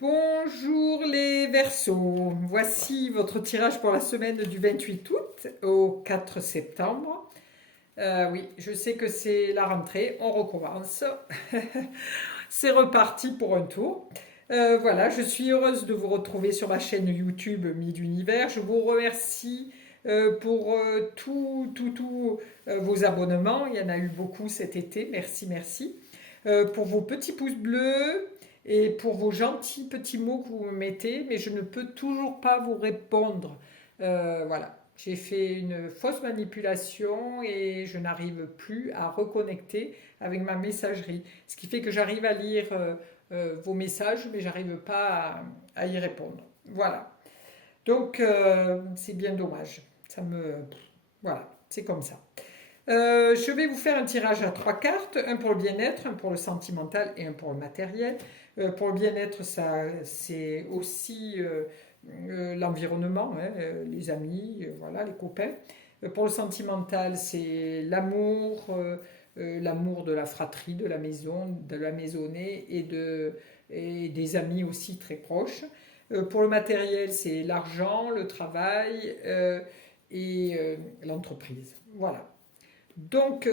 Bonjour les Verseaux, voici votre tirage pour la semaine du 28 août au 4 septembre. Oui, je sais que c'est la rentrée, on recommence. C'est reparti pour un tour. Voilà, je suis heureuse de vous retrouver sur ma chaîne YouTube Mid Univers. Je vous remercie pour tous vos abonnements. Il y en a eu beaucoup cet été. Merci, merci. Pour vos petits pouces bleus et pour vos gentils petits mots que vous me mettez, mais je ne peux toujours pas vous répondre. Voilà, j'ai fait une fausse manipulation et je n'arrive plus à reconnecter avec ma messagerie. Ce qui fait que j'arrive à lire vos messages, mais j'arrive pas à y répondre. Voilà. Donc, c'est bien dommage. Ça me. Voilà, c'est comme ça. Je vais vous faire un tirage à trois cartes, un pour le bien-être, un pour le sentimental et un pour le matériel. Pour le bien-être, ça, c'est aussi l'environnement, hein, les amis, voilà, les copains. Pour le sentimental, c'est l'amour, l'amour de la fratrie, de la maison, de la maisonnée et des amis aussi très proches. Pour le matériel, c'est l'argent, le travail l'entreprise. Voilà. Donc,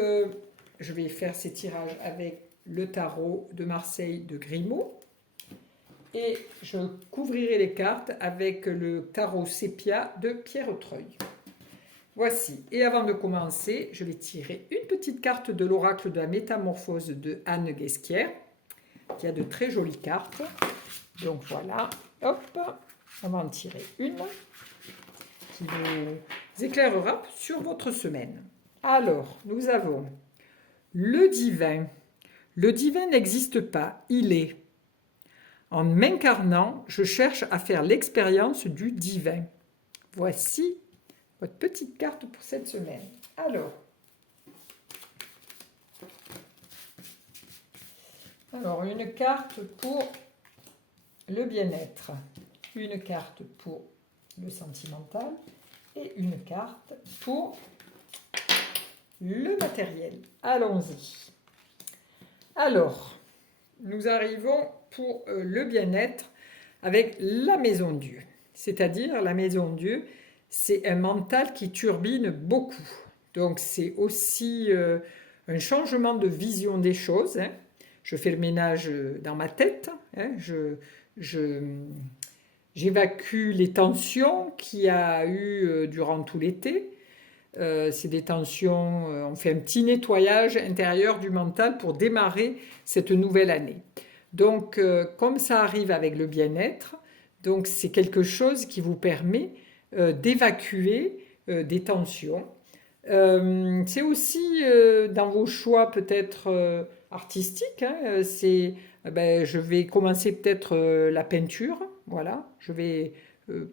je vais faire ces tirages avec le tarot de Marseille de Grimaud. Et je couvrirai les cartes avec le tarot sépia de Pierre Treuil. Voici. Et avant de commencer, je vais tirer une petite carte de l'oracle de la métamorphose de Anne Guesquière, qui a de très jolies cartes. Donc voilà. Hop. On va en tirer une qui vous éclairera sur votre semaine. Alors, nous avons le divin. Le divin n'existe pas, il est. En m'incarnant, je cherche à faire l'expérience du divin. Voici votre petite carte pour cette semaine. Alors une carte pour le bien-être, une carte pour le sentimental et une carte pour le matériel. Allons-y. Alors, nous arrivons pour le bien-être avec la maison de Dieu. C'est-à-dire, la maison de Dieu, c'est un mental qui turbine beaucoup. Donc, c'est aussi un changement de vision des choses. Hein. Je fais le ménage dans ma tête. Hein. J'évacue les tensions qu'il y a eu durant tout l'été. C'est des tensions, on fait un petit nettoyage intérieur du mental pour démarrer cette nouvelle année. Donc, comme ça arrive avec le bien-être, donc c'est quelque chose qui vous permet d'évacuer des tensions. C'est aussi dans vos choix peut-être artistiques. Hein, je vais commencer peut-être la peinture. Voilà, je vais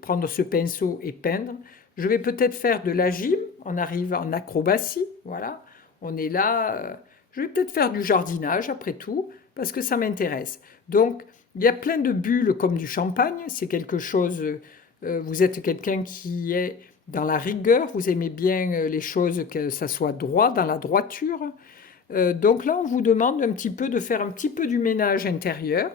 prendre ce pinceau et peindre. Je vais peut-être faire de la gym, on arrive en acrobatie, voilà, on est là. Je vais peut-être faire du jardinage après tout, parce que ça m'intéresse. Donc, il y a plein de bulles comme du champagne, c'est quelque chose, vous êtes quelqu'un qui est dans la rigueur, vous aimez bien les choses, que ça soit droit, dans la droiture. Donc là, on vous demande un petit peu de faire un petit peu du ménage intérieur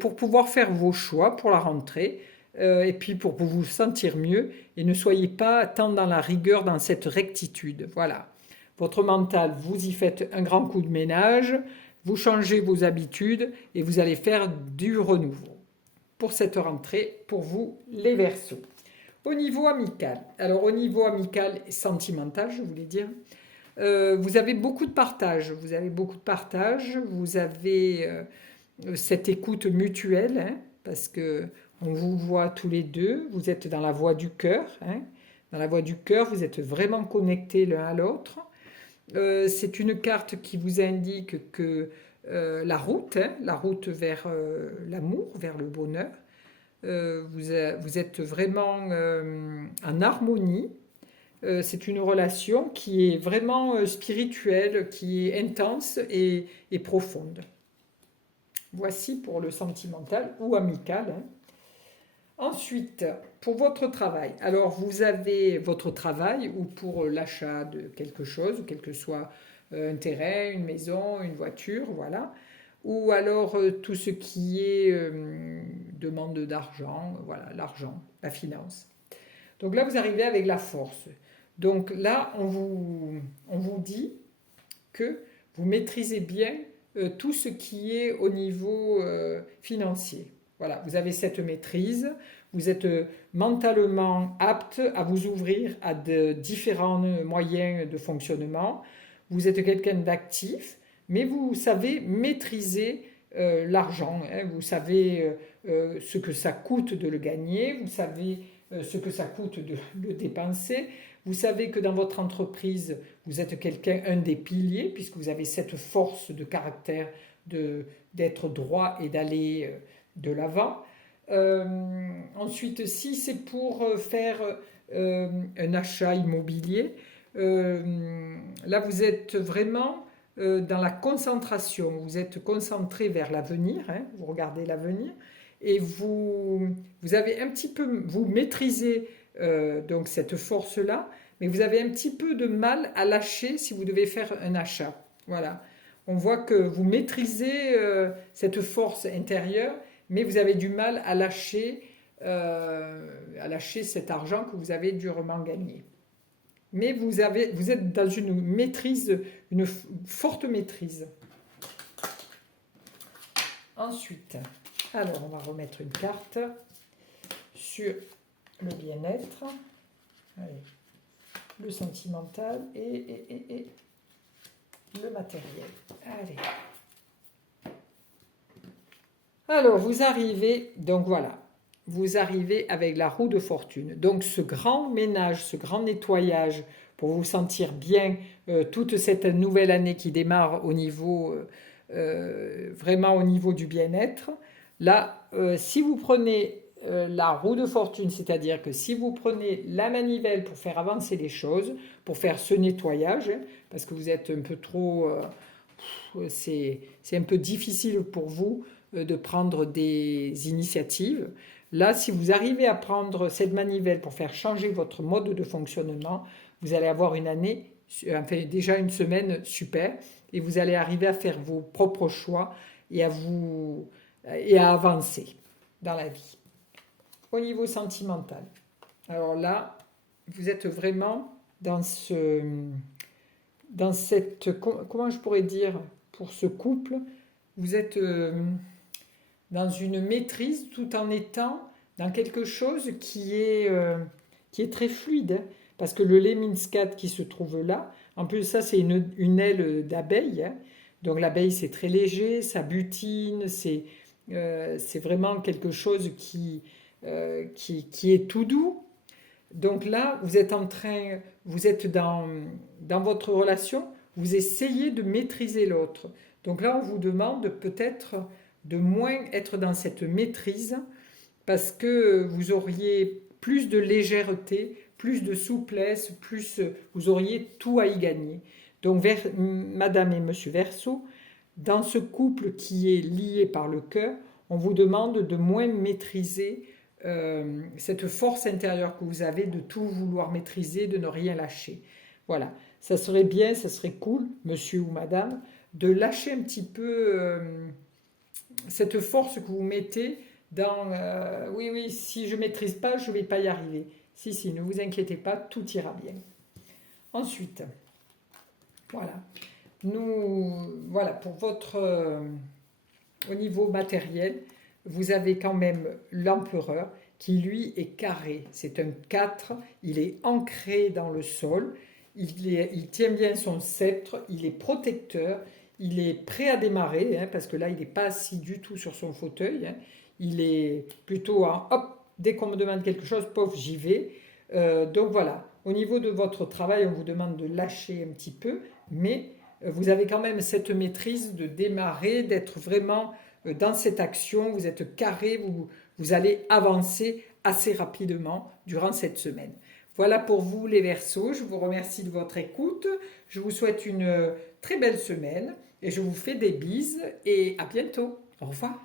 pour pouvoir faire vos choix pour la rentrée et puis pour vous sentir mieux et ne soyez pas tant dans la rigueur, dans cette rectitude. Voilà. Votre mental, vous y faites un grand coup de ménage, vous changez vos habitudes et vous allez faire du renouveau pour cette rentrée, pour vous les Verseaux. Au niveau amical, alors au niveau amical et sentimental, je voulais dire, vous avez beaucoup de partage, vous avez cette écoute mutuelle, hein, parce que on vous voit tous les deux, vous êtes dans la voie du cœur, hein, dans la voie du cœur, vous êtes vraiment connectés l'un à l'autre. C'est une carte qui vous indique que la route vers l'amour, vers le bonheur, vous êtes vraiment en harmonie. C'est une relation qui est vraiment spirituelle, qui est intense et profonde. Voici pour le sentimental ou amical. Hein. Ensuite, pour votre travail. Alors, vous avez votre travail ou pour l'achat de quelque chose, quel que soit un terrain, une maison, une voiture, voilà. Ou alors tout ce qui est demande d'argent, voilà, l'argent, la finance. Donc là, vous arrivez avec la force. Donc là, on vous dit que vous maîtrisez bien tout ce qui est au niveau financier. Voilà, vous avez cette maîtrise, vous êtes mentalement apte à vous ouvrir à de différents moyens de fonctionnement. Vous êtes quelqu'un d'actif, mais vous savez maîtriser l'argent. Hein. Vous savez ce que ça coûte de le gagner, vous savez ce que ça coûte de le dépenser. Vous savez que dans votre entreprise, vous êtes quelqu'un, un des piliers, puisque vous avez cette force de caractère d'être droit et d'aller de l'avant. Ensuite, si c'est pour faire un achat immobilier, là vous êtes vraiment dans la concentration, vous êtes concentré vers l'avenir, hein, vous regardez l'avenir, et vous avez un petit peu, vous maîtrisez donc cette force-là, mais vous avez un petit peu de mal à lâcher si vous devez faire un achat. Voilà. On voit que vous maîtrisez cette force intérieure, mais vous avez du mal à lâcher cet argent que vous avez durement gagné. Mais vous êtes dans une maîtrise, une forte maîtrise. Ensuite, alors on va remettre une carte sur le bien-être, le sentimental et le matériel. Allez. Alors, vous arrivez, donc voilà, vous arrivez avec la roue de fortune. Donc, ce grand ménage, ce grand nettoyage pour vous sentir bien toute cette nouvelle année qui démarre au niveau, vraiment au niveau du bien-être. Là, si vous prenez la roue de fortune, c'est-à-dire que si vous prenez la manivelle pour faire avancer les choses, pour faire ce nettoyage, hein, parce que vous êtes un peu trop... c'est un peu difficile pour vous de prendre des initiatives. Là, si vous arrivez à prendre cette manivelle pour faire changer votre mode de fonctionnement, vous allez avoir une année, enfin déjà une semaine super, et vous allez arriver à faire vos propres choix et à avancer dans la vie. Au niveau sentimental, alors là, vous êtes vraiment dans cette, comment je pourrais dire, pour ce couple, vous êtes dans une maîtrise tout en étant dans quelque chose qui est très fluide. Hein, parce que le Lemniscat qui se trouve là, en plus ça c'est une aile d'abeille, hein, donc l'abeille c'est très léger, ça butine, c'est vraiment quelque chose qui est tout doux. Donc là, vous êtes dans votre relation, vous essayez de maîtriser l'autre. Donc là, on vous demande peut-être de moins être dans cette maîtrise parce que vous auriez plus de légèreté, plus de souplesse, vous auriez tout à y gagner. Donc, Madame et Monsieur Verseau, dans ce couple qui est lié par le cœur, on vous demande de moins maîtriser cette force intérieure que vous avez de tout vouloir maîtriser, de ne rien lâcher. Voilà, ça serait bien, ça serait cool, monsieur ou madame, de lâcher un petit peu cette force que vous mettez dans oui, si je ne maîtrise pas, je ne vais pas y arriver. Si, ne vous inquiétez pas, tout ira bien. Ensuite, voilà, pour votre, au niveau matériel, vous avez quand même l'empereur qui lui est carré. C'est un 4, il est ancré dans le sol, il tient bien son sceptre, il est protecteur, il est prêt à démarrer, hein, parce que là il n'est pas assis du tout sur son fauteuil, hein, il est plutôt en hop, dès qu'on me demande quelque chose, pof, j'y vais. Donc voilà, au niveau de votre travail, on vous demande de lâcher un petit peu, mais vous avez quand même cette maîtrise de démarrer, d'être vraiment dans cette action, vous êtes carré, vous allez avancer assez rapidement durant cette semaine. Voilà pour vous les Verseaux, je vous remercie de votre écoute, je vous souhaite une très belle semaine et je vous fais des bises et à bientôt. Au revoir.